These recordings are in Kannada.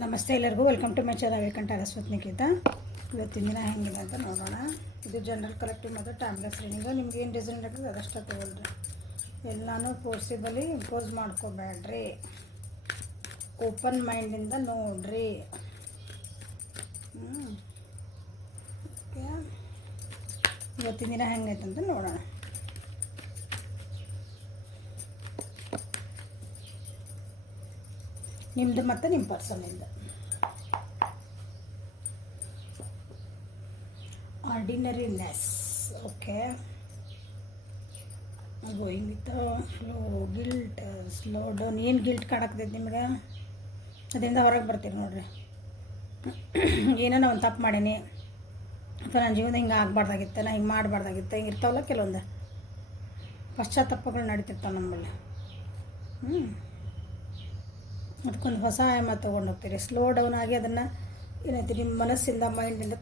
ನಮಸ್ತೆ ಎಲ್ಲರಿಗೂ ವೆಲ್ಕಮ್ ಟು ಮೈ ಚಾನಲ್ ವೇಕಂಠ ನಿಖಿತ. ಇವತ್ತಿನ ದಿನ ಹೆಂಗಿದೆ ಅಂತ ನೋಡೋಣ. ಇದು ಜನರಲ್ ಕಲೆಕ್ಟಿವ್ ಮತ್ತು ಟೈಮ್ಲೆಸ್ ರೀಡಿಂಗ್. ನಿಮ್ಗೆ ಏನು ಡಿಸೈನ್ ಇರ್ತದೆ ಅದಷ್ಟೇ ತೊಗೊಳ್ರಿ. ಎಲ್ಲನೂ ಫೋರ್ಸಿಬಲಿ ಇಂಪೋಸ್ ಮಾಡ್ಕೋಬೇಡ್ರಿ. ಓಪನ್ ಮೈಂಡಿಂದ ನೋಡ್ರಿ. ಇವತ್ತಿನ ದಿನ ಹೆಂಗೈತೆ ಅಂತ ನೋಡೋಣ. ನಿಮ್ಮದು ಮತ್ತು ನಿಮ್ಮ ಪರ್ಸನಿಂದ. Ordinariness. Okay, going with flow. Guilt, slow down. ಏನು ಗಿಲ್ಟ್ ಕಾಣಕ್ತೈತೆ ನಿಮ್ಗೆ? ಅದರಿಂದ ಹೊರಗೆ ಬರ್ತೀರಿ ನೋಡ್ರಿ. ಏನೋ ಒಂದು ತಪ್ಪು ಮಾಡೀನಿ ಅಥವಾ ನನ್ನ ಜೀವನ ಹಿಂಗೆ ಆಗಬಾರ್ದಾಗಿತ್ತು, ನಾ ಹಿಂಗೆ ಮಾಡಬಾರ್ದಾಗಿತ್ತು, ಹಿಂಗೆ ಇರ್ತಾವಲ್ಲ ಕೆಲವೊಂದು ಪಶ್ಚಾತ್ತಾಪಗಳು ನಡೀತಿರ್ತಾವೆ ನಮ್ಮಲ್ಲಿ. ಅದಕ್ಕೊಂದು ಹೊಸ ಆಯಾಮ ತೊಗೊಂಡು ಹೋಗ್ತೀರಿ. ಸ್ಲೋ ಡೌನ್ ಆಗಿ ಅದನ್ನು ಏನೈತಿ ನಿಮ್ಮ ಮನಸ್ಸಿಂದ ಮೈಂಡಿಂದ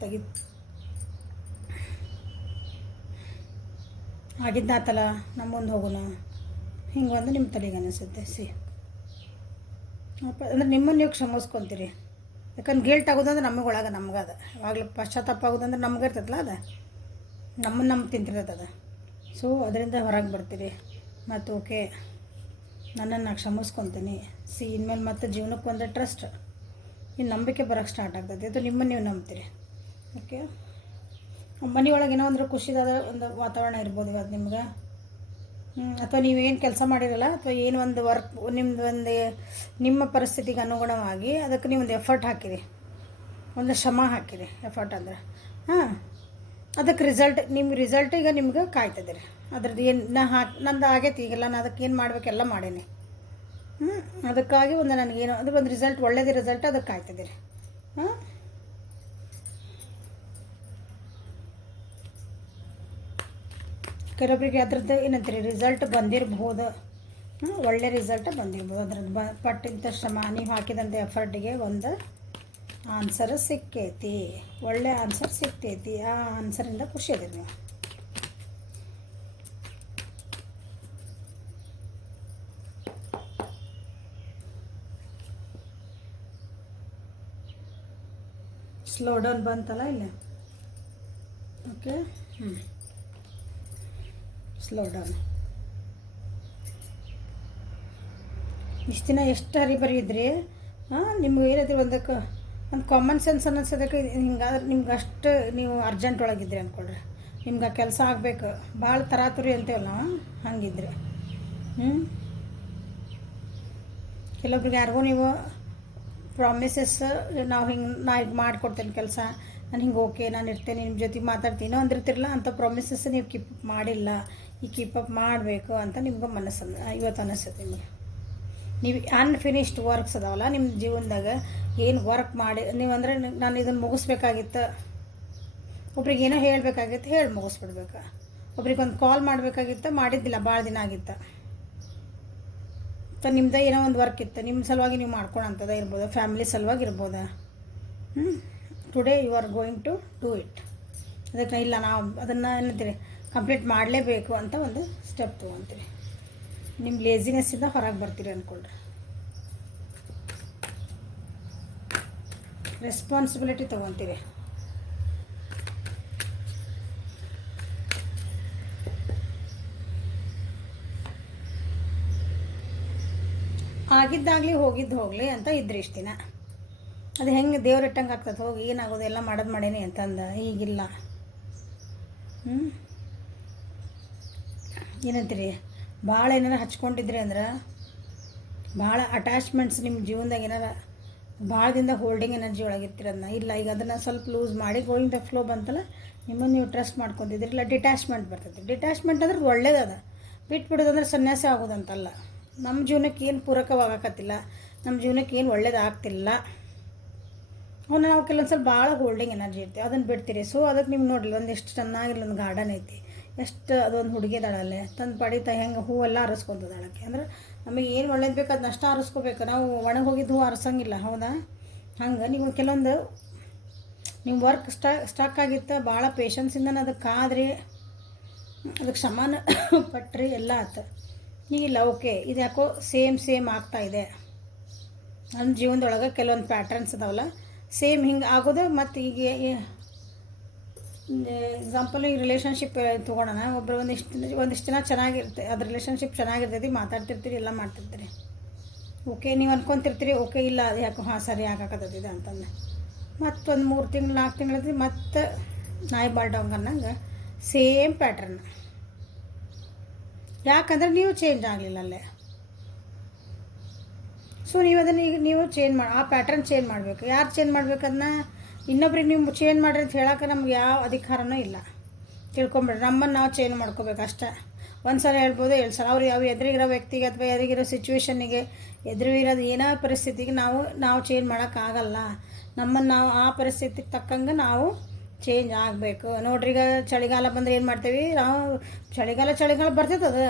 ಆಗಿದ್ದಾತಲ್ಲ ನಮ್ಮ ಮುಂದೆ ಹೋಗೋಣ ಹಿಂಗೆ ಒಂದು ನಿಮ್ಮ ತಲೆಗೆ ಅನಿಸುತ್ತೆ. ಅಂದರೆ ನಿಮ್ಮನ್ನು ನೀವು ಕ್ಷಮಿಸ್ಕೊತೀರಿ. ಯಾಕಂದ್ರೆ ಗಿಲ್ಟ್ ಆಗೋದಂದ್ರೆ ನಮಗೊಳಗೆ ನಮ್ಗದ ಯಾವಾಗಲೂ ಪಶ್ಚಾತ್ತಾಪ ಆಗೋದಂದ್ರೆ ನಮ್ಗೆ ಇರ್ತೈತಲ್ಲ, ಅದು ನಮ್ಮನ್ನು ತಿಂತಿರ್ತದೆ ಅದು. ಸೊ ಅದರಿಂದ ಹೊರಗೆ ಬರ್ತೀರಿ ಮತ್ತು ಓಕೆ ನನ್ನನ್ನು ಕ್ಷಮಿಸ್ಕೊತೀನಿ. ಇನ್ಮೇಲೆ ಮತ್ತೆ ಜೀವನಕ್ಕೆ ಒಂದು ಟ್ರಸ್ಟ್, ಈ ನಂಬಿಕೆ ಬರೋಕ್ಕೆ ಸ್ಟಾರ್ಟ್ ಆಗ್ತದೆ. ಅದು ನಿಮ್ಮನ್ನು ನೀವು ನಂಬ್ತೀರಿ. ಓಕೆ, ಮನೆಯೊಳಗೆ ಏನೋ ಅಂದ್ರೆ ಖುಷಿದಾದ ಒಂದು ವಾತಾವರಣ ಇರ್ಬೋದು ಇವತ್ತು ನಿಮ್ಗೆ. ಅಥವಾ ನೀವೇನು ಕೆಲಸ ಮಾಡಿರಲ್ಲ ಅಥವಾ ಏನು ಒಂದು ವರ್ಕ್ ನಿಮ್ಮದು ಒಂದು ನಿಮ್ಮ ಪರಿಸ್ಥಿತಿಗೆ ಅನುಗುಣವಾಗಿ ಅದಕ್ಕೆ ನೀವು ಒಂದು ಎಫರ್ಟ್ ಹಾಕಿರಿ, ಒಂದು ಶ್ರಮ ಹಾಕಿರಿ. ಎಫರ್ಟ್ ಅಂದ್ರೆ ಅದಕ್ಕೆ ನಿಮ್ಮ ರಿಸಲ್ಟ್ ಈಗ ನಿಮ್ಗೆ ಕಾಯ್ತದಿರಿ. ಅದ್ರದ್ದು ಏನು ನಂದು ಆಗೈತಿ ಈಗೆಲ್ಲ, ನಾನು ಅದಕ್ಕೆ ಏನು ಮಾಡಬೇಕೆಲ್ಲ ಮಾಡೀನಿ. ಅದಕ್ಕಾಗಿ ಒಂದು ನನಗೇನು ಅದು ಒಂದು ರಿಸಲ್ಟ್, ಒಳ್ಳೇದು ರಿಸಲ್ಟ್ ಅದಕ್ಕೆ ಕಾಯ್ತದಿರಿ. ಕೆಲವೊಬ್ಬರಿಗೆ ಅದ್ರದ್ದು ಏನಂತೀರಿ ರಿಸಲ್ಟ್ ಬಂದಿರಬಹುದು, ಒಳ್ಳೆ ರಿಸಲ್ಟ್ ಬಂದಿರ್ಬೋದು. ಅದ್ರದ್ದು ಪಟ್ಟಿದ್ದ ಶ್ರಮ, ನೀವು ಹಾಕಿದಂಥ ಎಫರ್ಟಿಗೆ ಒಂದು ಆನ್ಸರ್ ಸಿಕ್ಕೈತಿ, ಒಳ್ಳೆ ಆನ್ಸರ್ ಸಿಕ್ತೈತಿ. ಆ ಆನ್ಸರಿಂದ ಖುಷಿ ಅದಿರಿ ನೀವು. ಸ್ಲೋ ಡೌನ್ ಬಂತಲ್ಲ ಇಲ್ಲ. Okay, slow down. ಇಷ್ಟು ದಿನ ಎಷ್ಟು ಹರಿಬರಿ ಇದ್ರಿ, ನಿಮ್ಗೆ ಏನಾದ್ರೂ ಒಂದು ಕಾಮನ್ ಸೆನ್ಸ್ ಅನ್ನಿಸೋದಕ್ಕೆ ಹಿಂಗಾದ್ರೆ ನಿಮ್ಗೆ ಅಷ್ಟು ನೀವು ಅರ್ಜೆಂಟ್ ಒಳಗಿದ್ರಿ ಅಂದ್ಕೊಳ್ರಿ. ನಿಮ್ಗೆ ಆ ಕೆಲಸ ಆಗಬೇಕು, ಭಾಳ ತರಾತುರಿ ಅಂತೀವಲ್ಲ ಹಂಗಿದ್ರಿ. ಕೆಲವೊಬ್ರಿಗೆ ಯಾರಿಗೂ ನೀವು ಪ್ರಾಮಿಸಸ್ ನಾ ಈಗ ಮಾಡಿಕೊಡ್ತೇನೆ ಕೆಲಸ, ನಾನು ಹಿಂಗೆ ಓಕೆ ನಾನು ಇರ್ತೇನೆ, ನಿಮ್ಮ ಜೊತೆಗೆ ಮಾತಾಡ್ತೀನೋ ಅಂದಿರ್ತಿರಲ್ಲ, ಅಂಥ ಪ್ರಾಮಿಸಸ್ ನೀವು ಕೀಪ್ ಮಾಡಿಲ್ಲ. ಈ ಕೀಪಪ್ ಮಾಡಬೇಕು ಅಂತ ನಿಮ್ಗೆ ಮನಸ್ಸು ಇವತ್ತು ಅನಿಸುತ್ತೆ. ನೀವು ಅನ್ಫಿನಿಶ್ಡ್ ವರ್ಕ್ಸ್ ಅದಾವಲ್ಲ ನಿಮ್ಮ ಜೀವನದಾಗ, ಏನು ವರ್ಕ್ ಮಾಡಿ ನೀವು ಅಂದರೆ ನಾನು ಇದನ್ನು ಮುಗಿಸ್ಬೇಕಾಗಿತ್ತು, ಒಬ್ರಿಗೆ ಏನೋ ಹೇಳಬೇಕಾಗಿತ್ತು ಹೇಳಿ ಮುಗಿಸ್ಬಿಡ್ಬೇಕು, ಒಬ್ರಿಗೆ ಒಂದು ಕಾಲ್ ಮಾಡಬೇಕಾಗಿತ್ತು ಮಾಡಿದ್ದಿಲ್ಲ ಭಾಳ ದಿನ ಆಗಿತ್ತು, ಅಥವಾ ನಿಮ್ದು ಏನೋ ಒಂದು ವರ್ಕ್ ಇತ್ತು ನಿಮ್ಮ ಸಲುವಾಗಿ ನೀವು ಮಾಡ್ಕೊಳಂಥದ್ದು ಇರ್ಬೋದು, ಫ್ಯಾಮಿಲಿ ಸಲುವಾಗಿ ಇರ್ಬೋದು. Today you are going to do it. ಅದಕ್ಕೆ ಇಲ್ಲ ನಾವು ಅದನ್ನು ಏನಂತೀರಿ ಕಂಪ್ಲೀಟ್ ಮಾಡಲೇಬೇಕು ಅಂತ ಒಂದು ಸ್ಟೆಪ್ ತೊಗೊತೀರಿ. ನಿಮ್ಮ ಲೇಸಿನೆಸ್ಸಿಂದ ಹೊರಗೆ ಬರ್ತೀರಿ ಅಂದ್ಕೊಳ್ರಿ. ರೆಸ್ಪಾನ್ಸಿಬಿಲಿಟಿ ತೊಗೊತೀರಿ. ಆಗಿದ್ದಾಗಲಿ ಹೋಗಿದ್ದು ಹೋಗಲಿ ಅಂತ ಇದ್ರಿ ಇಷ್ಟು ದಿನ. ಅದು ಹೆಂಗೆ ದೇವ್ರ ಇಟ್ಟಂಗೆ ಆಗ್ತದೆ, ಹೋಗಿ ಏನಾಗೋದು ಎಲ್ಲ ಮಾಡೋದು ಮಾಡೀನಿ ಅಂತಂದು. ಈಗಿಲ್ಲ. ಏನಂತೀರಿ ಭಾಳ ಏನಾರ ಹಚ್ಕೊಂಡಿದ್ರಿ ಅಂದ್ರೆ, ಭಾಳ ಅಟ್ಯಾಚ್ಮೆಂಟ್ಸ್ ನಿಮ್ಮ ಜೀವನದಾಗ ಏನಾರ ಭಾಳ ದಿನದ ಹೋಲ್ಡಿಂಗ್ ಎನರ್ಜಿ ಒಳಗಿರ್ತೀರನ್ನ ಇಲ್ಲ, ಈಗ ಅದನ್ನು ಸ್ವಲ್ಪ ಲೂಸ್ ಮಾಡಿ ಗೋಯಿಂಗ್ ದ ಫ್ಲೋ ಬಂತಲ್ಲ, ನಿಮ್ಮನ್ನು ನೀವು ಟ್ರಸ್ಟ್ ಮಾಡ್ಕೊಂಡಿದ್ರಿ. ಇಲ್ಲ ಡಿಟ್ಯಾಚ್ಮೆಂಟ್ ಬರ್ತೈತಿ. ಡಿಟ್ಯಾಚ್ಮೆಂಟ್ ಅಂದ್ರೆ ಒಳ್ಳೇದದ, ಬಿಟ್ಬಿಡೋದಂದ್ರೆ ಸನ್ಯಾಸ ಆಗೋದಂತಲ್ಲ. ನಮ್ಮ ಜೀವನಕ್ಕೆ ಏನು ಪೂರಕವಾಗಕತ್ತಿಲ್ಲ, ನಮ್ಮ ಜೀವನಕ್ಕೆ ಏನು ಒಳ್ಳೇದಾಗ್ತಿಲ್ಲ, ಅವನ್ನ ನಾವು ಕೆಲವೊಂದು ಸ್ವಲ್ಪ ಭಾಳ ಹೋಲ್ಡಿಂಗ್ ಎನರ್ಜಿ ಇರ್ತೀವಿ, ಅದನ್ನು ಬಿಡ್ತೀರಿ. ಸೊ ಅದಕ್ಕೆ ನಿಮ್ಗೆ ನೋಡಿಲ್ಲ ಒಂದು ಎಷ್ಟು ಚೆನ್ನಾಗಿಲ್ಲ ಒಂದು ಗಾರ್ಡನ್ ಐತಿ, ಎಷ್ಟು ಅದೊಂದು ಹುಡುಗಿದಾಳಲ್ಲೇ ತಂದು ಪಡಿತಾ ಹೆಂಗೆ ಹೂವೆಲ್ಲ ಅರಸ್ಕೊತದಾಳಕ್ಕೆ. ಅಂದ್ರೆ ನಮಗೆ ಏನು ಒಳ್ಳೇದು ಬೇಕು ಅದನ್ನ ಅಷ್ಟು ಅರಸ್ಕೋಬೇಕು, ನಾವು ಒಣಗಿ ಹೋಗಿದ್ದು ಹೂವು ಅರಸಂಗಿಲ್ಲ. ಹೌದಾ? ಹಂಗೆ ನೀವು ಕೆಲವೊಂದು ನಿಮ್ಮ ವರ್ಕ್ ಸ್ಟಕ್ ಆಗಿತ್ತು, ಭಾಳ ಪೇಷನ್ಸಿಂದ ಅದಕ್ಕೆ ಕಾದ್ರಿ, ಅದಕ್ಕೆ ಶ್ರಮನ ಪಟ್ರಿ, ಎಲ್ಲ ಆಯ್ತು. ಈಗಿಲ್ಲ. ಓಕೆ, ಇದು ಯಾಕೋ ಸೇಮ್ ಆಗ್ತಾಯಿದೆ, ನನ್ನ ಜೀವನದೊಳಗೆ ಕೆಲವೊಂದು ಪ್ಯಾಟ್ರನ್ಸ್ ಅದಾವಲ್ಲ ಸೇಮ್ ಹಿಂಗೆ ಆಗೋದು. ಮತ್ತು ಈಗ ಎಕ್ಸಾಂಪಲ್ ಈ ರಿಲೇಷನ್ಶಿಪ್ ತೊಗೊಳೋಣ. ಒಬ್ಬರು ಒಂದಿಷ್ಟು ಜನ ಚೆನ್ನಾಗಿರುತ್ತೆ, ಅದು ರಿಲೇಷನ್ಶಿಪ್ ಚೆನ್ನಾಗಿರ್ತೈತಿ, ಮಾತಾಡ್ತಿರ್ತೀರಿ, ಎಲ್ಲ ಮಾಡ್ತಿರ್ತೀರಿ. ಓಕೆ, ನೀವು ಅನ್ಕೊತಿರ್ತೀರಿ ಓಕೆ ಇಲ್ಲ ಅದು ಯಾಕೋ ಹಾಂ ಸರಿ ಆಗಾಕತ್ತದಿದೆ ಅಂತಂದು. ಮತ್ತೊಂದು 3 ತಿಂಗಳು 4 ತಿಂಗಳೈತಿ ಮತ್ತು ನಾಯಿ ಬಾಲ್ಡವಂಗೆ ಅನ್ನಂಗೆ ಸೇಮ್ ಪ್ಯಾಟ್ರನ್. ಯಾಕಂದ್ರೆ ನೀವು ಚೇಂಜ್ ಆಗಲಿಲ್ಲ ಅಲ್ಲೇ. ಸೊ ನೀವು ಅದನ್ನು ಈಗ ನೀವು ಚೇಂಜ್ ಮಾಡಿ ಆ ಪ್ಯಾಟ್ರನ್ ಚೇಂಜ್ ಮಾಡಬೇಕು. ಯಾರು ಚೇಂಜ್ ಮಾಡ್ಬೇಕನ್ನ ಇನ್ನೊಬ್ರಿಗೆ ನೀವು ಚೇಂಜ್ ಮಾಡಿರಿ ಅಂತ ಹೇಳೋಕೆ ನಮ್ಗೆ ಯಾವ ಅಧಿಕಾರನೂ ಇಲ್ಲ. ತಿಳ್ಕೊಂಬಿಡ್ರಿ, ನಮ್ಮನ್ನು ನಾವು ಚೇಂಜ್ ಮಾಡ್ಕೋಬೇಕು ಅಷ್ಟೇ. ಒಂದು ಸಲ ಹೇಳ್ಬೋದು, 2 ಸಲ ಅವ್ರು ಎದುರಿಗಿರೋ ವ್ಯಕ್ತಿಗೆ ಅಥವಾ ಎದುರಿಗಿರೋ ಸಿಚುವೇಶನ್ನಿಗೆ, ಎದುರಿಗಿರೋದು ಏನೋ ಪರಿಸ್ಥಿತಿಗೆ ನಾವು ಚೇಂಜ್ ಮಾಡೋಕ್ಕಾಗಲ್ಲ. ನಮ್ಮನ್ನು ನಾವು ಆ ಪರಿಸ್ಥಿತಿಗೆ ತಕ್ಕಂಗೆ ನಾವು ಚೇಂಜ್ ಆಗಬೇಕು. ನೋಡ್ರಿ, ಈಗ ಚಳಿಗಾಲ ಬಂದರೆ ಏನು ಮಾಡ್ತೀವಿ ನಾವು? ಚಳಿಗಾಲ ಬರ್ತೈತದ,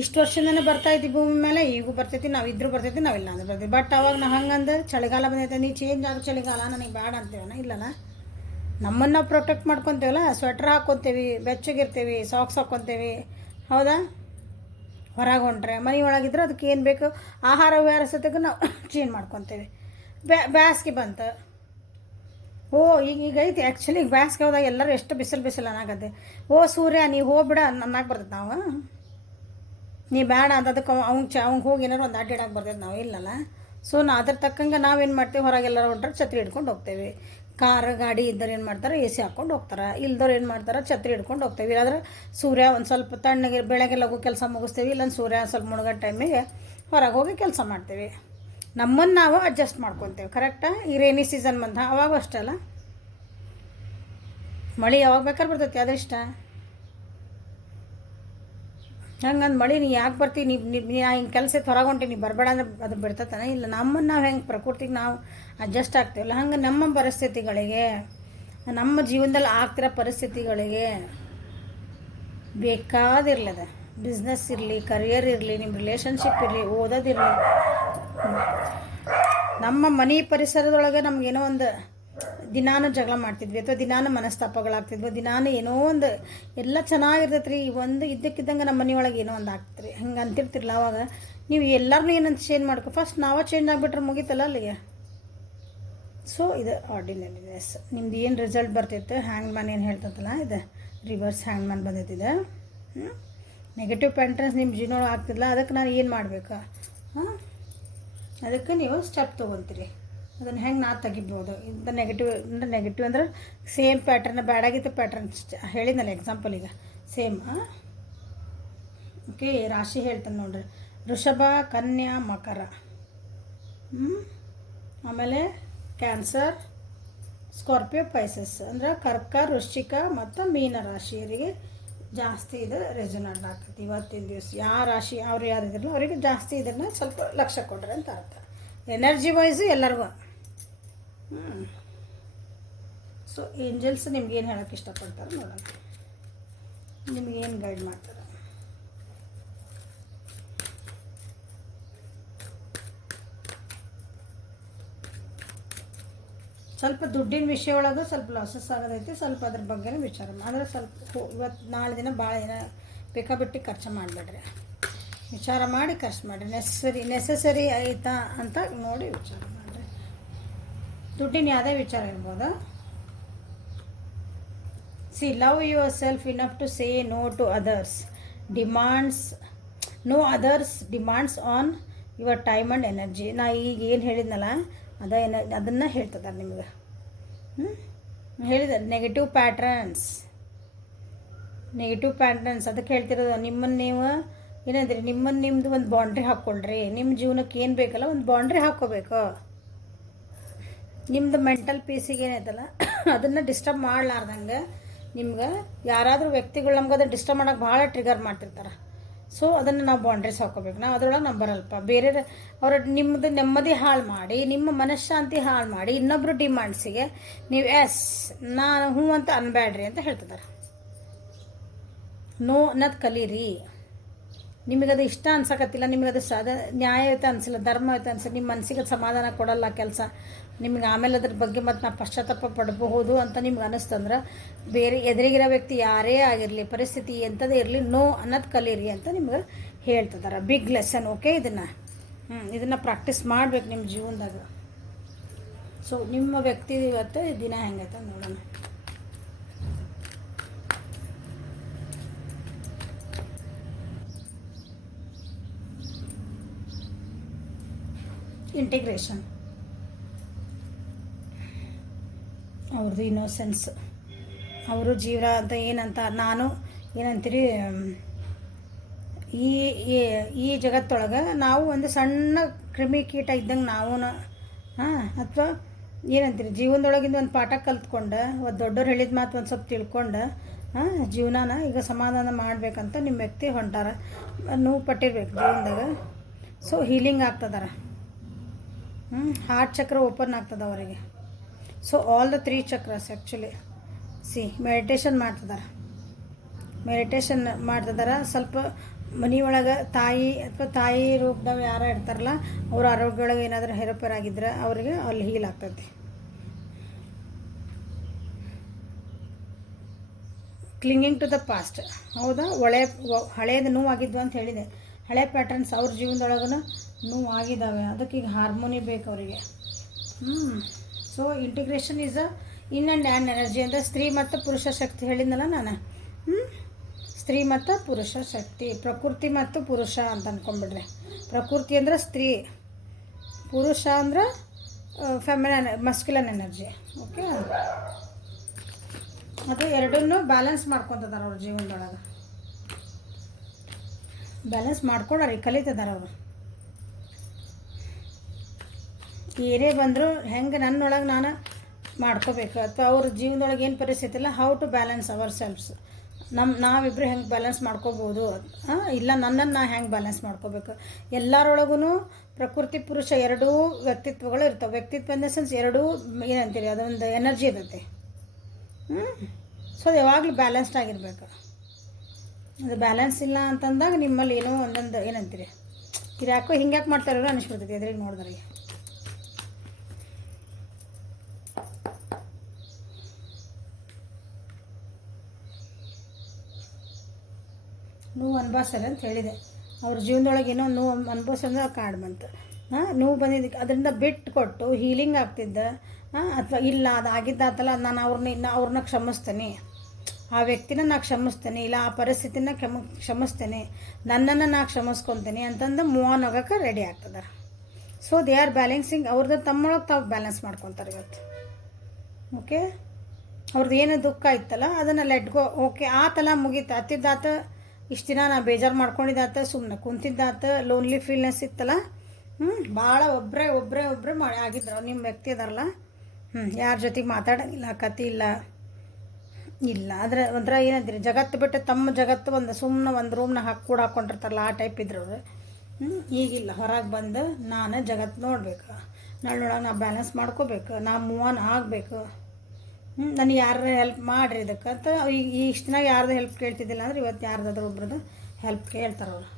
ಇಷ್ಟು ವರ್ಷದಿಂದನೇ ಬರ್ತಾಯಿದ್ವಿ ಭೂಮಿ ಮೇಲೆ, ಈಗೂ ಬರ್ತೈತಿ, ನಾವಿದ್ರೂ ಬರ್ತೈತಿ, ನಾವಿಲ್ಲ ಅಂದ್ರೆ ಬರ್ತೈತಿ. ಬಟ್ ಅವಾಗ ನಾವು ಹಂಗಂದು ಚಳಿಗಾಲ ಬಂದೈತೆ ನೀ ಚೇಂಜ್ ಆಗೋ ಚಳಿಗಾಲ ನನಗೆ ಬೇಡ ಅಂತೀವನ? ಇಲ್ಲಲ್ಲ, ನಮ್ಮನ್ನು ನಾವು ಪ್ರೊಟೆಕ್ಟ್ ಮಾಡ್ಕೊತೀವಲ್ಲ. ಸ್ವೆಟ್ರ್ ಹಾಕ್ಕೊತೀವಿ, ಬೆಚ್ಚಗಿರ್ತೀವಿ, ಸಾಕ್ಸ್ ಹಾಕ್ಕೊತೀವಿ, ಹೌದಾ? ಹೊರಗೆ ಹೊಂಟ್ರೆ ಮನೆ ಒಳಗಿದ್ರೆ ಅದಕ್ಕೆ ಏನು ಬೇಕು ಆಹಾರ ವಿಹಾರ ಸತೆಗೂ ನಾವು ಚೇಂಜ್ ಮಾಡ್ಕೊತೀವಿ. ಬ್ಯಾಸ್ಗೆ ಬಂತು, ಈಗ ಐತಿ ಆ್ಯಕ್ಚುಲಿ. ಈಗ ಬ್ಯಾಸ್ಗೆ ಹೋದಾಗ ಎಲ್ಲರೂ ಎಷ್ಟು ಬಿಸಿಲು ಅನ್ನಾಗತ್ತೆ. ಸೂರ್ಯ ನೀವು ಹೋಗ್ಬಿಡ ಅನ್ನಕ್ಕೆ ಬರ್ತೈತೆ. ನಾವು ನೀ ಬೇಡ ಅಂತದಕ್ಕೆ ಅವ್ಗೆ ಹೋಗಿ ಏನಾರು ಒಂದು ಅಡ್ಡಾಡಕ್ಕೆ ಬರ್ತೈತೆ, ನಾವು ಇಲ್ಲಲ್ಲ. ಸೊ ಅದ್ರ ತಕ್ಕಂಗೆ ನಾವೇನು ಮಾಡ್ತೀವಿ, ಹೊರಗೆಲ್ಲರೂ ಹೊಂಟ್ರೆ ಛತ್ರಿ ಹಿಡ್ಕೊಂಡು ಹೋಗ್ತೇವೆ. ಕಾರ್ ಗಾಡಿ ಇದ್ದವ್ರು ಏನು ಮಾಡ್ತಾರೆ, AC ಹಾಕ್ಕೊಂಡು ಹೋಗ್ತಾರೆ. ಇಲ್ದವ್ರು ಏನು ಮಾಡ್ತಾರೆ, ಛತ್ರಿ ಹಿಡ್ಕೊಂಡು ಹೋಗ್ತೇವೆ. ಇಲ್ಲಾಂದ್ರೆ ಸೂರ್ಯ ಒಂದು ಸ್ವಲ್ಪ ತಣ್ಣಗೆ ಬೆಳಗ್ಗೆ ಲಘು ಕೆಲಸ ಮುಗಿಸ್ತೀವಿ, ಇಲ್ಲಾಂದ್ರೆ ಸೂರ್ಯ ಸ್ವಲ್ಪ ಮುಳುಗೋ ಟೈಮಿಗೆ ಹೊರಗೆ ಹೋಗಿ ಕೆಲಸ ಮಾಡ್ತೀವಿ. ನಮ್ಮನ್ನು ನಾವು ಅಡ್ಜಸ್ಟ್ ಮಾಡ್ಕೊತೇವೆ. ಕರೆಕ್ಟಾ? ಈ ರೇನಿ ಸೀಸನ್ ಬಂದ ಅವಾಗ ಅಷ್ಟೇ ಅಲ್ಲ, ಮಳೆ ಯಾವಾಗ ಬೇಕಾದ್ರೆ ಬರ್ತೈತಿ, ಅದೆಷ್ಟ ಹಂಗಂದು ಮಳೆ ನೀ ಯಾಕೆ ಬರ್ತೀವಿ, ನೀ ಹಿಂಗೆ ಕೆಲಸ ಹೊರಗೆ ಹೊಂಟಿ ನೀ ಬರಬೇಡ ಅಂದ್ರೆ ಅದು ಬಿಡ್ತತಾನೆ ಇಲ್ಲ. ನಮ್ಮನ್ನು ನಾವು ಹೆಂಗೆ ಪ್ರಕೃತಿಗೆ ನಾವು ಅಡ್ಜಸ್ಟ್ ಆಗ್ತೀವಲ್ಲ, ಹಂಗೆ ನಮ್ಮ ಪರಿಸ್ಥಿತಿಗಳಿಗೆ, ನಮ್ಮ ಜೀವನದಲ್ಲಿ ಆಗ್ತಿರೋ ಪರಿಸ್ಥಿತಿಗಳಿಗೆ ಬೇಕಾದಿರ್ಲದ. ಬಿಸ್ನೆಸ್ ಇರಲಿ, ಕರಿಯರ್ ಇರಲಿ, ನಿಮ್ಮ ರಿಲೇಷನ್ಶಿಪ್ ಇರಲಿ, ಓದೋದಿರಲಿ, ನಮ್ಮ ಮನೆ ಪರಿಸರದೊಳಗೆ ನಮಗೇನೋ ಒಂದು ದಿನಾನು ಜಗಳ ಮಾಡ್ತಿದ್ವಿ, ಅಥವಾ ದಿನಾನು ಮನಸ್ತಾಪಗಳಾಗ್ತಿದ್ವಿ, ದಿನಾನು ಏನೋ ಒಂದು ಎಲ್ಲ ಚೆನ್ನಾಗಿರ್ತೈತೆ ರೀ. ಒಂದು ಇದ್ದಕ್ಕಿದ್ದಂಗೆ ನಮ್ಮ ಮನೆಯೊಳಗೆ ಏನೋ ಒಂದು ಆಗ್ತದೆ ರೀ. ಹಂಗೆ ಅಂತಿರ್ತಿರಲ್ಲ, ಅವಾಗ ನೀವು ಎಲ್ಲರನ್ನೂ ಏನಂತ ಚೇಂಜ್ ಮಾಡ್ಕೊ, ಫಸ್ಟ್ ನಾವೇ ಚೇಂಜ್ ಆಗಿಬಿಟ್ರೆ ಮುಗೀತಲ್ಲ ಅಲ್ಲಿಗೆ. ಸೊ ಇದು ಆರ್ಡಿನರಿನೆಸ್. ನಿಮ್ದು ಏನು ರಿಸಲ್ಟ್ ಬರ್ತೈತೆ, ಹ್ಯಾಂಗ್ ಮ್ಯಾನ್ ಏನು ಹೇಳ್ತೈತಲ್ಲ, ಇದು ರಿವರ್ಸ್ ಹ್ಯಾಂಗ್ ಮ್ಯಾನ್ ಬಂದೈತಿದೆ. ನೆಗೆಟಿವ್ ಪ್ಯಾಟ್ರನ್ಸ್ ನಿಮ್ಮ ಜೀವನೊಳಗೆ ಆಗ್ತಿಲ್ಲ, ಅದಕ್ಕೆ ನಾನು ಏನು ಮಾಡಬೇಕಾ? ಅದಕ್ಕೆ ನೀವು ಸ್ಟೆಪ್ ತೊಗೊತೀರಿ. ಅದನ್ನು ಹೆಂಗೆ ನಾ ತೆಗಿಬೋದು? ಇಂಥ ನೆಗೆಟಿವ್ ಅಂದ್ರೆ ಸೇಮ್ ಪ್ಯಾಟ್ರನ್, ಬ್ಯಾಡಾಗಿತ್ತು ಪ್ಯಾಟ್ರನ್ ಹೇಳಿದ್ನಲ್ಲ ಎಕ್ಸಾಂಪಲ್. ಈಗ ಸೇಮ್ ಓಕೆ, ರಾಶಿ ಹೇಳ್ತಾನೆ ನೋಡ್ರಿ. ವೃಷಭ, ಕನ್ಯಾ, ಮಕರ, ಆಮೇಲೆ ಕ್ಯಾನ್ಸರ್, ಸ್ಕಾರ್ಪಿಯೋ, ಪೈಸಸ್. ಅಂದ್ರೆ ಕರ್ಕ, ವೃಶ್ಚಿಕ ಮತ್ತು ಮೀನ ರಾಶಿಯವರಿಗೆ ಜಾಸ್ತಿ ಇದು ರೆಸೊನೇಟ್ ಆಗ್ತೈತಿ ಇವತ್ತಿನ ದಿವಸ. ಯಾವ ರಾಶಿ ಅವ್ರು ಯಾರಿದ್ರಲ್ಲ ಅವರಿಗೆ ಜಾಸ್ತಿ ಇದನ್ನು ಸ್ವಲ್ಪ ಲಕ್ಷ್ಯ ಕೊಡ್ರಿ ಅಂತ ಅರ್ಥ. ಎನರ್ಜಿ ವೈಸು ಎಲ್ಲರಿಗೂ. ಸೊ ಏಂಜಲ್ಸ್ ನಿಮ್ಗೇನು ಹೇಳೋಕ್ಕೆ ಇಷ್ಟಪಡ್ತಾರೆ ನೋಡೋಣ, ನಿಮಗೇನು ಗೈಡ್ ಮಾಡ್ತಾರೆ. ಸ್ವಲ್ಪ ದುಡ್ಡಿನ ವಿಷಯ ಒಳಗೆ ಸ್ವಲ್ಪ ಲಾಸಸ್ ಆಗೋದೈತಿ, ಸ್ವಲ್ಪ ಅದ್ರ ಬಗ್ಗೆನೇ ವಿಚಾರ ಆದರೆ ಸ್ವಲ್ಪ ಇವತ್ತು ನಾಳೆ ದಿನ ಭಾಳ ದಿನ ಬೇಕಾಬಿಟ್ಟು ಖರ್ಚು ಮಾಡಿಬಿಡ್ರಿ. ವಿಚಾರ ಮಾಡಿ ಖರ್ಚು ಮಾಡಿರಿ. ನೆಸಸರಿ ಆಯಿತಾ ಅಂತ ನೋಡಿ ವಿಚಾರ ಮಾಡಿರಿ. ದುಡ್ಡಿನ ಯಾವುದೇ ವಿಚಾರ ಇರ್ಬೋದು. See, love yourself enough to say no to others no others demands on your time and energy. ನಾ ಈಗ ಏನು ಹೇಳಿದ್ನಲ್ಲ ಅದನ್ನು ಹೇಳ್ತದಾರೆ ನಿಮ್ಗೆ. ಹೇಳಿದ್ದಾರೆ ನೆಗೆಟಿವ್ ಪ್ಯಾಟ್ರನ್ಸ್ ಅದಕ್ಕೆ ಹೇಳ್ತಿರೋದು. ನಿಮ್ಮನ್ನು ನೀವು ಏನಂದ್ರಿ, ನಿಮ್ಮದು ಒಂದು ಬೌಂಡ್ರಿ ಹಾಕ್ಕೊಳ್ರಿ. ನಿಮ್ಮ ಜೀವನಕ್ಕೆ ಏನು ಬೇಕಲ್ಲ ಒಂದು ಬೌಂಡ್ರಿ ಹಾಕ್ಕೋಬೇಕು. ನಿಮ್ಮದು ಮೆಂಟಲ್ ಪೀಸಿಗೆ ಏನೈತಲ್ಲ ಅದನ್ನು ಡಿಸ್ಟರ್ಬ್ ಮಾಡಲಾರ್ದಂಗೆ ನಿಮ್ಗೆ ಯಾರಾದರೂ ವ್ಯಕ್ತಿಗಳು ನಮ್ಗೆ ಅದನ್ನು ಡಿಸ್ಟರ್ಬ್ ಮಾಡೋಕ್ಕೆ ಭಾಳ ಟ್ರಿಗರ್ ಮಾಡ್ತಿರ್ತಾರೆ. ಸೊ ಅದನ್ನು ನಾವು ಬೌಂಡ್ರೀಸ್ ಹಾಕ್ಕೋಬೇಕು. ನಾವು ಅದರೊಳಗೆ ನಾವು ಬರಲ್ಪ ಬೇರೆ ಅವರ ನಿಮ್ಮದು ನೆಮ್ಮದಿ ಹಾಳು ಮಾಡಿ, ನಿಮ್ಮ ಮನಃಶಾಂತಿ ಹಾಳು ಮಾಡಿ, ಇನ್ನೊಬ್ಬರು ಡಿಮಾಂಡ್ಸಿಗೆ ನೀವು ನಾನು ಹ್ಞೂ ಅಂತ ಅನ್ಬೇಡ್ರಿ ಅಂತ ಹೇಳ್ತಿದ್ದಾರೆ. ನೋ ಅನ್ನೋದು ಕಲೀರಿ. ನಿಮಗದು ಇಷ್ಟ ಅನ್ಸಕತ್ತಿಲ್ಲ, ನಿಮಗದು ನ್ಯಾಯಯುತ ಅನಿಸಿಲ್ಲ, ಧರ್ಮಯುತ ಅನಿಸಿಲ್ಲ, ನಿಮ್ಮ ಮನಸ್ಸಿಗೆ ಸಮಾಧಾನ ಕೊಡಲ್ಲ ಕೆಲಸ, ನಿಮ್ಗೆ ಆಮೇಲೆ ಅದ್ರ ಬಗ್ಗೆ ಮತ್ತು ನಾವು ಪಶ್ಚಾತ್ತಾಪ ಪಡಬಹುದು ಅಂತ ನಿಮ್ಗೆ ಅನ್ನಿಸ್ತಂದ್ರೆ ಬೇರೆ ಎದುರಿಗಿರೋ ವ್ಯಕ್ತಿ ಯಾರೇ ಆಗಿರಲಿ, ಪರಿಸ್ಥಿತಿ ಎಂಥದೇ ಇರಲಿ, ನೋ ಅನ್ನೋದು ಕಲೀರಿ ಅಂತ ನಿಮ್ಗೆ ಹೇಳ್ತಿದ್ದಾರೆ. Big lesson. ಓಕೆ, ಇದನ್ನು ಇದನ್ನು ಪ್ರಾಕ್ಟೀಸ್ ಮಾಡ್ಬೇಕು ನಿಮ್ಮ ಜೀವನದಾಗ. ಸೊ ನಿಮ್ಮ ವ್ಯಕ್ತಿ ಇವತ್ತು ದಿನ ಹೆಂಗೈತೆ ನೋಡೋಣ. ಇಂಟಿಗ್ರೇಷನ್, ಅವ್ರದ್ದು ಇನ್ನೋಸೆನ್ಸ್, ಅವರು ಜೀವನ ಅಂತ ಏನಂತ ನಾನು ಏನಂತೀರಿ, ಈ ಜಗತ್ತೊಳಗೆ ನಾವು ಒಂದು ಸಣ್ಣ ಕ್ರಿಮಿಕೀಟ ಇದ್ದಂಗೆ ನಾವು ಅಥವಾ ಏನಂತೀರಿ ಜೀವನದೊಳಗಿಂದ ಒಂದು ಪಾಠ ಕಲ್ತ್ಕೊಂಡು ಒಂದು ದೊಡ್ಡವ್ರು ಹೇಳಿದ ಮಾತು ಒಂದು ಸ್ವಲ್ಪ ತಿಳ್ಕೊಂಡು ಜೀವನಾನ ಈಗ ಸಮಾಧಾನ ಮಾಡಬೇಕಂತ ನಿಮ್ಮ ವ್ಯಕ್ತಿ ಹೊಂಟಾರ. ನೋವು ಪಟ್ಟಿರ್ಬೇಕು ಜೀವನದಾಗ. ಸೊ ಹೀಲಿಂಗ್ ಆಗ್ತದಾರ. ಹಾರ್ಟ್ ಚಕ್ರ ಓಪನ್ ಆಗ್ತದೆ ಅವರಿಗೆ. So all the 3 chakras actually meditation ಮಾಡ್ತಿದಾರ. ಸ್ವಲ್ಪ ಮನೆಯೊಳಗೆ ತಾಯಿ ಅಥವಾ ತಾಯಿ ರೂಪದಾಗ ಯಾರು ಇರ್ತಾರಲ್ಲ ಅವ್ರ ಆರೋಗ್ಯೊಳಗೆ ಏನಾದರೂ ಹೇರಪೇರಾಗಿದ್ರೆ ಅವರಿಗೆ ಅಲ್ಲಿ ಹೀಲ್ ಆಗ್ತೈತಿ. ಕ್ಲಿಂಗಿಂಗ್ ಟು ದ ಪಾಸ್ಟ್, ಹೌದಾ, ಹಳೇದು ನೋವಾಗಿದ್ವು ಅಂತ ಹೇಳಿದೆ. ಹಳೆ ಪ್ಯಾಟರ್ನ್ಸ್ ಅವ್ರ ಜೀವನದೊಳಗೂ ನೋವು ಆಗಿದ್ದಾವೆ. ಅದಕ್ಕೆ ಈಗ ಹಾರ್ಮೋನಿ ಬೇಕು ಅವರಿಗೆ. So integration is in and an energy ಅಂದರೆ ಸ್ತ್ರೀ ಮತ್ತು ಪುರುಷ ಶಕ್ತಿ ಹೇಳಿದ್ನಲ್ಲ ನಾನು. ಸ್ತ್ರೀ ಮತ್ತು ಪುರುಷ ಶಕ್ತಿ, ಪ್ರಕೃತಿ ಮತ್ತು ಪುರುಷ ಅಂತ ಅಂದ್ಕೊಂಡ್ಬಿಡ್ರಿ. ಪ್ರಕೃತಿ ಅಂದ್ರೆ ಸ್ತ್ರೀ, ಪುರುಷ ಅಂದ್ರೆ ಫೆಮಿನನ್ ಮಸ್ಕ್ಯುಲನ್ ಎನರ್ಜಿ. ಓಕೆ, ಅದು ಎರಡನ್ನೂ ಬ್ಯಾಲೆನ್ಸ್ ಮಾಡ್ಕೊತಿದ್ದಾರೆ ಅವ್ರ ಜೀವನದೊಳಗೆ. ಬ್ಯಾಲೆನ್ಸ್ ಮಾಡ್ಕೊಂಡ್ರಿ, ಕಲಿತಿದ್ದಾರೆ ಅವರು. ಏನೇ ಬಂದರೂ ಹೆಂಗೆ ನನ್ನೊಳಗೆ ನಾನು ಮಾಡ್ಕೋಬೇಕು ಅಥವಾ ಅವ್ರ ಜೀವನದೊಳಗೆ ಏನು ಪರಿಸ್ಥಿತಿ ಇಲ್ಲ, how to balance ourselves. ನಾವಿಬ್ಬರು ಹೆಂಗೆ ಬ್ಯಾಲೆನ್ಸ್ ಮಾಡ್ಕೋಬೋದು, ಇಲ್ಲ ನನ್ನನ್ನು ನಾ ಹೆಂಗೆ ಬ್ಯಾಲೆನ್ಸ್ ಮಾಡ್ಕೋಬೇಕು. ಎಲ್ಲರೊಳಗೂ ಪ್ರಕೃತಿ ಪುರುಷ ಎರಡೂ ವ್ಯಕ್ತಿತ್ವಗಳು ಇರ್ತವೆ. ವ್ಯಕ್ತಿತ್ವ ಇನ್ ದ ಸೆನ್ಸ್ ಎರಡೂ ಏನಂತೀರಿ ಅದೊಂದು ಎನರ್ಜಿ ಇರುತ್ತೆ. ಸೊ ಅದು ಯಾವಾಗಲೂ ಬ್ಯಾಲೆನ್ಸ್ಡ್ ಆಗಿರಬೇಕು. ಅದು ಬ್ಯಾಲೆನ್ಸ್ ಇಲ್ಲ ಅಂತಂದಾಗ ನಿಮ್ಮಲ್ಲಿ ಏನೋ ಒಂದೊಂದು ಏನಂತೀರಿ ಇದು ಯಾಕೋ ಹಿಂಗ್ಯಾಕೆ ಮಾಡ್ತಾರೋ ಅನಿಸ್ಬಿಡ್ತೈತಿ ಎದುರಿಗೆ ನೋಡಿದ್ರಿ. ನೋವು ಅನುಭವಿಸ್ತಾರೆ ಅಂತ ಹೇಳಿದೆ. ಅವ್ರ ಜೀವನದೊಳಗೆ ಏನೋ ನೋವು ಅನುಭವಿಸಂದ್ರೆ ಕಾರ್ಡ್ ಬಂತು. ನೋವು ಬಂದಿದ್ದಕ್ಕೆ ಅದರಿಂದ ಬಿಟ್ಟು ಕೊಟ್ಟು ಹೀಲಿಂಗ್ ಆಗ್ತಿದ್ದ ಅಥವಾ ಇಲ್ಲ ಅದಾಗಿದ್ದಾತಲ್ಲ ನಾನು ಅವ್ರನ್ನ ಕ್ಷಮಿಸ್ತೇನೆ, ಆ ವ್ಯಕ್ತಿನ ನಾ ಕ್ಷಮಿಸ್ತೇನೆ, ಇಲ್ಲ ಆ ಪರಿಸ್ಥಿತಿನ ಕ್ಷಮಿಸ್ತೇನೆ, ನನ್ನನ್ನು ನಾ ಕ್ಷಮಿಸ್ಕೊತೇನೆ ಅಂತಂದು ಮೂವ್ ಆನ್ ಹೋಗೋಕೆ ರೆಡಿ ಆಗ್ತದೆ. ಸೊ ದೇ ಆರ್ ಬ್ಯಾಲೆನ್ಸಿಂಗ್, ಅವ್ರದ್ದು ತಮ್ಮೊಳಗೆ ತಾವು ಬ್ಯಾಲೆನ್ಸ್ ಮಾಡ್ಕೊತಾರೆ ಇವತ್ತು. ಓಕೆ, ಅವ್ರದ್ದು ಏನು ದುಃಖ ಇತ್ತಲ್ಲ ಅದನ್ನು ಲೆಟ್ ಗೋ. ಓಕೆ, ಆತಲ್ಲ ಮುಗೀತು, ಹತ್ತಿದ್ದಾತ, ಇಷ್ಟು ದಿನ ನಾ ಬೇಜಾರು ಮಾಡ್ಕೊಂಡಿದ್ದಾತ, ಸುಮ್ಮನೆ ಕುಂತಿದ್ದಾತ, ಲೋನ್ಲಿ ಫೀಲ್ನೆಸ್ ಇತ್ತಲ್ಲ, ಭಾಳ ಒಬ್ಬರೇ ಆಗಿದ್ರು ನಿಮ್ಮ ವ್ಯಕ್ತಿ ಅದಾರಲ್ಲ. ಯಾರ ಜೊತೆಗೆ ಮಾತಾಡೋಂಗಿಲ್ಲ, ಕತೆ ಇಲ್ಲ ಆದರೆ ಒಂಥರ ಏನಂತೀರಿ ಜಗತ್ತು ಬಿಟ್ಟು ತಮ್ಮ ಜಗತ್ತು ಒಂದು ಸುಮ್ಮನೆ ಒಂದು ರೂಮ್ನ ಹಾಕೊಂಡಿರ್ತಾರಲ್ಲ, ಆ ಟೈಪ್ ಇದ್ರು ಅವರು. ಈಗಿಲ್ಲ, ಹೊರಗೆ ಬಂದು ನಾನು ಜಗತ್ತು ನೋಡಬೇಕು, ನನ್ನೊಳಗೆ ನಾ ಬ್ಯಾಲೆನ್ಸ್ ಮಾಡ್ಕೋಬೇಕು, ನಾ ಮೂವ್ ಆನ್ ಆಗಬೇಕು. ನನಗೆ ಯಾರು ಹೆಲ್ಪ್ ಮಾಡಿರಿ ಇದಕ್ಕಂತ. ಈಗ ಇಷ್ಟು ದಿನ ಯಾರ್ದು ಹೆಲ್ಪ್ ಕೇಳ್ತಿದ್ದಿಲ್ಲ ಅಂದ್ರೆ ಇವತ್ತು ಯಾರ್ದಾದ್ರೂ ಒಬ್ರದ್ದು ಹೆಲ್ಪ್ ಕೇಳ್ತಾರವ್ರು.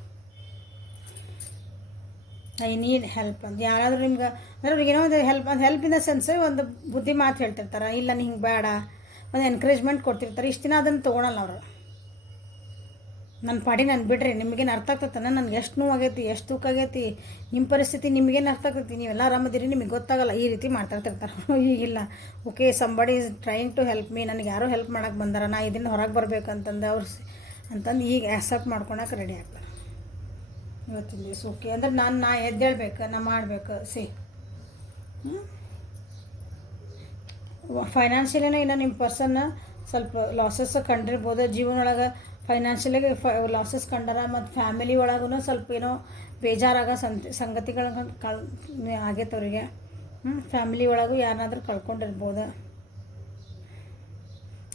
ಐ ನೀಡ್ ಹೆಲ್ಪ್ ಅಂತ ಯಾರಾದರೂ ನಿಮ್ಗೆ ಅಂದ್ರೆ ಅವ್ರಿಗೆ ಏನೋ ಒಂದು ಹೆಲ್ಪ್ ಇನ್ ದ ಸೆನ್ಸ್ ಒಂದು ಬುದ್ಧಿ ಮಾತು ಹೇಳ್ತಿರ್ತಾರೆ, ಇಲ್ಲ ಹಿಂಗೆ ಬೇಡ, ಒಂದು ಎನ್ಕರೇಜ್ಮೆಂಟ್ ಕೊಡ್ತಿರ್ತಾರೆ. ಇಷ್ಟು ದಿನ ಅದನ್ನು ತೊಗೊಳಲ್ಲ ಅವರು. ನನ್ನ ಪಾಡಿ ನಾನು ಬಿಡ್ರಿ, ನಿಮಗೇನು ಅರ್ಥ ಆಗ್ತೈತಾನೆ ನನಗೆ ಎಷ್ಟು ನೋವಾಗೈತಿ, ಎಷ್ಟು ದುಃಖ ಆಗೈತಿ, ನಿಮ್ಮ ಪರಿಸ್ಥಿತಿ ನಿಮಗೇನು ಅರ್ಥ ಆಗ್ತೈತಿ, ನೀವೆಲ್ಲ ಆರಾಮದಿರಿ, ನಿಮಗೆ ಗೊತ್ತಾಗಲ್ಲ, ಈ ರೀತಿ ಮಾತಾಡ್ತಿರ್ತಾರೆ. ಈಗಿಲ್ಲ, okay somebody is trying to help me, ನನಗೆ ಯಾರೋ ಹೆಲ್ಪ್ ಮಾಡೋಕೆ ಬಂದಾರ, ನಾ ಇದನ್ನು ಹೊರಗೆ ಬರಬೇಕು ಅಂತಂದು ಅಂತಂದು ಈಗ ಆ್ಯಕ್ಸೆಪ್ಟ್ ಮಾಡ್ಕೊಳಕ್ಕೆ ರೆಡಿ ಆಗ್ತಾರೆ ಇವತ್ತಿನ ದಿವಸ. ಓಕೆ ಅಂದ್ರೆ ನಾ ಎದ್ದೇಳ್ಬೇಕು, ನಾ ಮಾಡಬೇಕು. ಫೈನಾನ್ಷಿಯಲಿನ ಇನ್ನು ನಿಮ್ಮ ಪರ್ಸನ್ನ ಸ್ವಲ್ಪ ಲಾಸಸ್ ಕಂಡಿರ್ಬೋದು ಜೀವನೊಳಗೆ. ಫೈನಾನ್ಷಿಯಲಿಗೆ ಲಾಸಸ್ ಕಂಡಾರ, ಮತ್ತು ಫ್ಯಾಮಿಲಿ ಒಳಗೂ ಸ್ವಲ್ಪ ಏನೋ ಬೇಜಾರಾಗ ಸಂಗತಿಗಳ ಆಗೈತೆ ಅವರಿಗೆ. ಫ್ಯಾಮಿಲಿ ಒಳಗೂ ಯಾರನ್ನಾದ್ರೂ ಕಳ್ಕೊಂಡಿರ್ಬೋದು.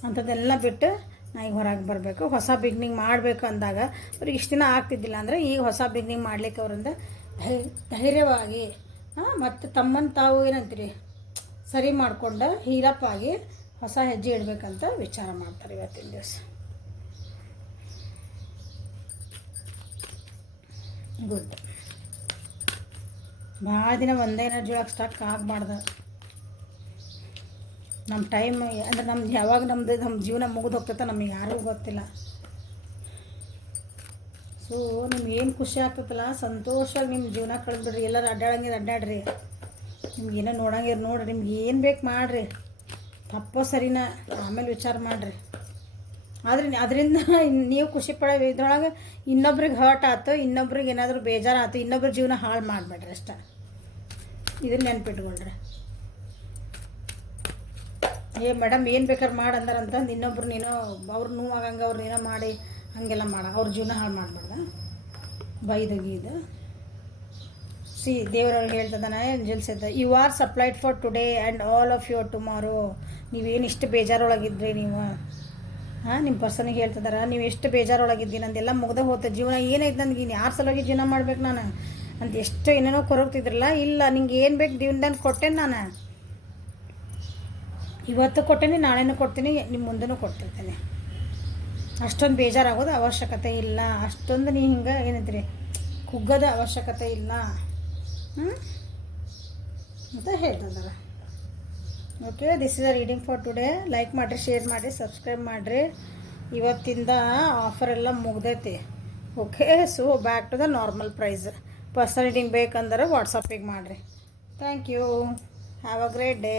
ಅಂಥದ್ದೆಲ್ಲ ಬಿಟ್ಟು ನಾ ಈಗ ಹೊರಗೆ ಬರಬೇಕು, ಹೊಸ ಬಿಗ್ನಿಂಗ್ ಮಾಡಬೇಕು ಅಂದಾಗ ಅವ್ರಿಗೆ ಇಷ್ಟು ದಿನ ಆಗ್ತಿದ್ದಿಲ್ಲ ಅಂದರೆ ಈಗ ಹೊಸ ಬಿಗ್ನಿಂಗ್ ಮಾಡಲಿಕ್ಕೆ ಅವರಿಂದ ಧೈರ್ಯವಾಗಿ ಮತ್ತು ತಮ್ಮನ್ನು ತಾವು ಏನಂತೀರಿ ಸರಿ ಮಾಡಿಕೊಂಡು ಹೀರಪ್ಪಾಗಿ ಹೊಸ ಹೆಜ್ಜೆ ಇಡಬೇಕಂತ ವಿಚಾರ ಮಾಡ್ತಾರೆ ಇವತ್ತಿನ ದಿವಸ. ಗುಡ್. ಭಾಳ ದಿನ ಒಂದೇ ಎನರ್ಜಿ ಒಳಗೆ ಸ್ಟಕ್ ಆಗಬಾರ್ದು. ನಮ್ಮ ಟೈಮ್ ಅಂದರೆ ನಮ್ದು ಯಾವಾಗ ನಮ್ಮ ಜೀವನ ಮುಗಿದು ಹೋಗ್ತೈತೆ ನಮಗೆ ಯಾರಿಗೂ ಗೊತ್ತಿಲ್ಲ. ಸೊ ಸೊ ನಿಮ್ಗೆ ಏನು ಖುಷಿ ಆಗ್ತದಲ್ಲ ಸಂತೋಷವಾಗಿ ನಿಮ್ಮ ಜೀವನ ಕಳೆದ್ಬಿಡ್ರಿ. ಎಲ್ಲರೂ ಅಡ್ಡಾಡಂಗಿದ್ರೆ ಅಡ್ಡಾಡ್ರಿ, ನಿಮ್ಗೆ ಏನೋ ನೋಡಂಗಿರ್ ನೋಡ್ರಿ, ನಿಮ್ಗೆ ಏನು ಬೇಕು ಮಾಡಿರಿ, ತಪ್ಪೋ ಸರಿನಾ ಆಮೇಲೆ ವಿಚಾರ ಮಾಡಿರಿ. ಆದರೆ ಅದರಿಂದ ನೀವು ಖುಷಿ ಪಡೋ ಇದ್ರೊಳಗೆ ಇನ್ನೊಬ್ರಿಗೆ ಹರ್ಟ್ ಆಯ್ತು, ಇನ್ನೊಬ್ರಿಗೆ ಏನಾದರೂ ಬೇಜಾರಾಯ್ತು, ಇನ್ನೊಬ್ರ ಜೀವನ ಹಾಳು ಮಾಡಿಬಿಡ್ರಿ ಅಷ್ಟೇ. ಇದನ್ನ ನೆನ್ಪಿಟ್ಕೊಳ್ರಿ. ಮೇಡಮ್ ಏನು ಬೇಕಾದ್ರೆ ಮಾಡಿ ಅಂದಾರಂತಂದು ಇನ್ನೊಬ್ರು ನೀನೋ ಅವ್ರು ನೋವಾಗಂಗೆ ಅವ್ರು ಏನೋ ಮಾಡಿ ಹಾಗೆಲ್ಲ ಅವ್ರ ಜೀವನ ಹಾಳು ಮಾಡಬಾರ್ದ ಬೈದಗೀದು. ದೇವರವ್ರು ಹೇಳ್ತದಾನೆ ಏಂಜಲ್ಸ್ ಇದ್ದ, you are supplied for today and all of your tomorrow. ನೀವೇನು ಇಷ್ಟು ಬೇಜಾರೊಳಗಿದ್ರಿ ನೀವು, ನಿಮ್ಮ ಪರ್ಸನಿಗೆ ಹೇಳ್ತಿದಾರ ನೀವು ಎಷ್ಟು ಬೇಜಾರೊಳಗಿದ್ದೀನಿ, ನಂದೆಲ್ಲ ಮುಗ್ದೆ ಹೋಗ್ತದೆ ಜೀವನ, ಏನೈತೆ ನನಗೆ ಇನ್ನು ಯಾರು ಸಲುವಾಗಿ ಜೀವನ ಮಾಡ್ಬೇಕು ನಾನು ಅಂತ ಎಷ್ಟು ಏನೇನೋ ಕೊರಗ್ತಿದ್ರಲ್ಲ. ಇಲ್ಲ, ನಿಂಗೆ ಏನು ಬೇಕು ಜೀವನದಲ್ಲಿ ಕೊಟ್ಟೇನೆ ನಾನು, ಇವತ್ತು ಕೊಟ್ಟೇನೆ, ನಾಳೆನೂ ಕೊಡ್ತೀನಿ, ನಿಮ್ಮ ಮುಂದೆನೂ ಕೊಡ್ತಿರ್ತೇನೆ. ಅಷ್ಟೊಂದು ಬೇಜಾರಾಗೋದು ಅವಶ್ಯಕತೆ ಇಲ್ಲ, ಅಷ್ಟೊಂದು ನೀ ಹಿಂಗೆ ಏನಂತೀರಿ ಕುಗ್ಗೋದು ಅವಶ್ಯಕತೆ ಇಲ್ಲ ಅಂತ ಹೇಳ್ತಿದ್ದಾರೆ. Okay, this is a reading for today. Like ಮಾಡಿರಿ, ಶೇರ್ ಮಾಡಿರಿ, ಸಬ್ಸ್ಕ್ರೈಬ್ ಮಾಡಿರಿ. ಇವತ್ತಿಂದ ಆಫರ್ ಎಲ್ಲ ಮುಗ್ದೈತಿ. Okay, so back to the normal price. Personal reading ಬೇಕಂದ್ರೆ ವಾಟ್ಸಪ್ಪಿಗೆ ಮಾಡಿರಿ. Thank you, have a great day.